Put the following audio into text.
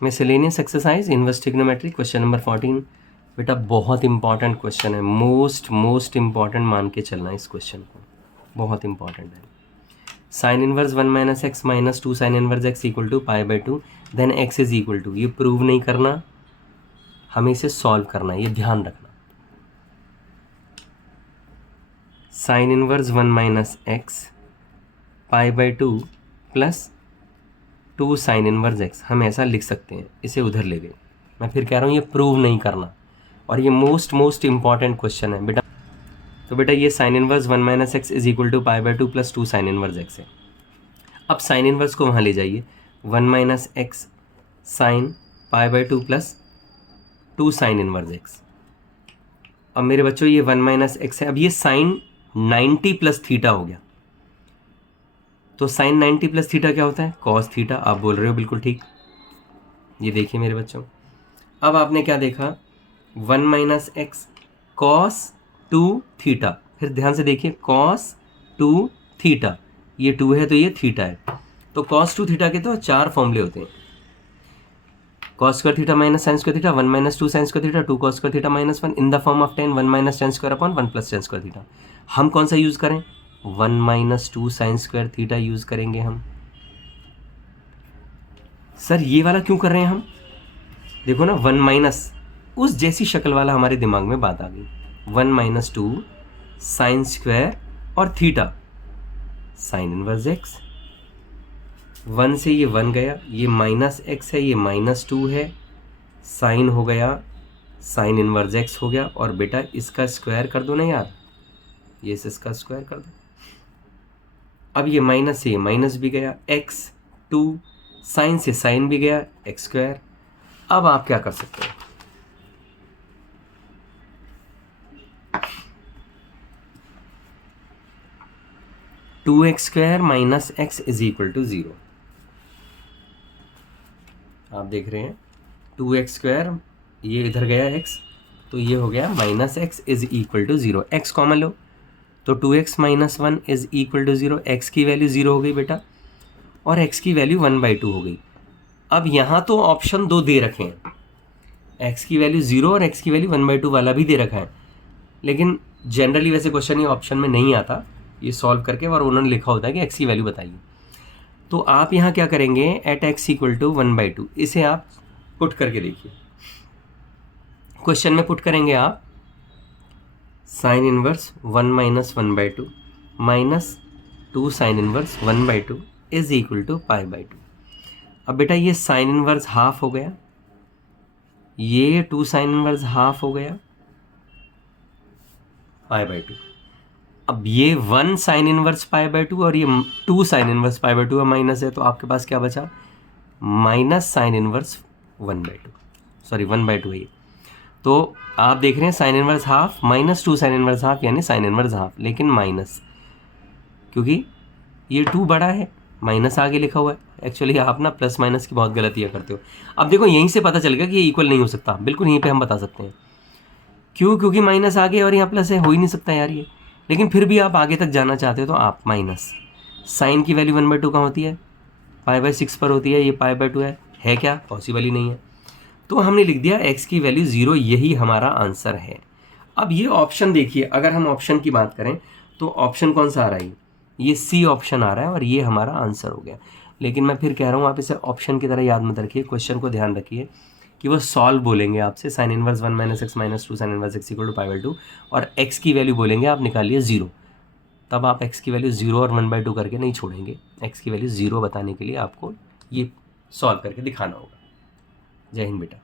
Miscellaneous exercise inverse trigonometry question number 14। बेटा बहुत important question है, मोस्ट इंपॉर्टेंट मान के चलना इस क्वेश्चन को, बहुत इंपॉर्टेंट है। Sine inverse 1 minus x minus 2 sine inverse x equal to pi by 2 then x is equal to, ये प्रूव नहीं करना, हमें इसे सॉल्व करना है, ये ध्यान रखना। Sign inverse 1 minus x pi by 2 plus 2 sine inverse x, हम ऐसा लिख सकते हैं, इसे उधर ले गए। मैं फिर कह रहा हूँ ये प्रूव नहीं करना, और ये मोस्ट इंपॉर्टेंट क्वेश्चन है बेटा। तो बेटा ये sine inverse 1 minus x is equal to pi by 2 plus 2 sine inverse x है। अब साइन इनवर्स को वहाँ ले जाइए, 1 minus x sine pi by 2 plus 2 sine inverse x. अब मेरे बच्चों ये 1 माइनस एक्स है, अब ये साइन 90 प्लस थीटा हो गया। तो साइन 90 प्लस थीटा क्या होता है? Cos theta. आप बोल रहे हो बिल्कुल ठीक। ये देखिए मेरे बच्चों, अब आपने क्या देखा, 1 माइनस एक्स कॉस 2 थीटा। फिर ध्यान से देखिए, कॉस 2 थीटा, ये 2 है तो ये थीटा है। तो कॉस 2 थीटा के तो 4 फॉर्मूले होते हैं, cos square theta minus sine square theta, 1 minus 2 sine square theta, 2 cos square theta minus 1 in the form of tan 1 minus tan square upon 1 plus tan square theta. हम कौन सा यूज़ करें? 1 minus 2 sine square theta use करेंगे हम। Sir ये वाला क्यों कर रहे हैं हम? देखो ना, 1 माइनस उस जैसी शक्ल वाला हमारे दिमाग में बात आ गई। 1 माइनस 2 साइन स्क्वायर और थीटा साइन इनवर्स एक्स, 1 से ये 1 गया, ये माइनस एक्स है, ये माइनस 2 है, साइन हो गया, साइन इनवर्स एक्स हो गया। और बेटा इसका स्क्वायर कर दो ना यार, ये इसका स्क्वायर कर दो। अब ये माइनस से ये माइनस भी गया, एक्स 2, साइन से साइन भी गया, एक्स स्क्वायर। अब आप क्या कर सकते हो? Two x square minus x is equal to 0। आप देख रहे हैं 2x स्क्वायर, ये इधर गया x, तो ये हो गया minus x is equal to 0। x common लो तो 2x minus 1 is equal to 0। x की वैल्यू 0 हो गई बेटा, और x की वैल्यू 1/2 हो गई। अब यहाँ तो ऑप्शन 2 दे रखे हैं, x की वैल्यू 0 और x की वैल्यू 1/2 वाला भी दे रखा है, लेकिन जनरली वैसे क्वेश्चन ये ऑप्शन में नहीं आता, ये सॉल्व करके और उन्होंने लिखा होता है कि x की वैल्यू बताइए। तो आप यहाँ क्या करेंगे, एट x इक्वल टू 1/2, इसे आप पुट करके देखिए। क्वेश्चन में पुट करेंगे आप sine inverse 1 minus 1/2 minus 2 sine inverse 1/2 is equal to π/2। अब बेटा ये साइन इनवर्स हाफ हो गया, ये 2 साइन इनवर्स हाफ हो गया, π/2। अब ये 1 साइन इनवर्स π/2 और ये 2 साइन इनवर्स π/2 माइनस है, तो आपके पास क्या बचा, माइनस साइन इनवर्स 1/2, सॉरी 1/2 है ये। तो आप देख रहे हैं sine inverse half minus 2 sine inverse half, यानी साइन इनवर्स हाफ, लेकिन माइनस, क्योंकि ये 2 बड़ा है, माइनस आगे लिखा हुआ है। एक्चुअली आप ना प्लस माइनस की बहुत गलतियाँ करते हो। अब देखो यहीं से पता चल गया कि ये इक्वल नहीं हो सकता, बिल्कुल यहीं पे हम बता सकते हैं। क्यों? क्योंकि माइनस आगे और यहाँ प्लस है, हो ही नहीं सकता यार ये। लेकिन फिर भी आप आगे तक जाना चाहते हो तो आप माइनस, साइन की वैल्यू 1/2 कहाँ होती है, π/6 पर होती है, ये π/2 है क्या? पॉसिबल ही नहीं है। तो हमने लिख दिया x की वैल्यू 0, यही हमारा आंसर है। अब ये ऑप्शन देखिए, अगर हम ऑप्शन की बात करें तो ऑप्शन कौन सा आ रहा है, ये सी ऑप्शन आ रहा है, और ये हमारा आंसर हो गया। लेकिन मैं फिर कह रहा हूँ आप इसे ऑप्शन की तरह याद मत रखिए, क्वेश्चन को ध्यान रखिए कि वो सॉल्व बोलेंगे आपसे, sine inverse 1 minus x minus 2 sine inverse x equal to π/2, और x की वैल्यू बोलेंगे आप निकालिए 0। तब आप x की वैल्यू 0 और 1/2 करके नहीं छोड़ेंगे, x की वैल्यू 0 बताने के लिए आपको ये सॉल्व करके दिखाना होगा। जय हिंद बेटा।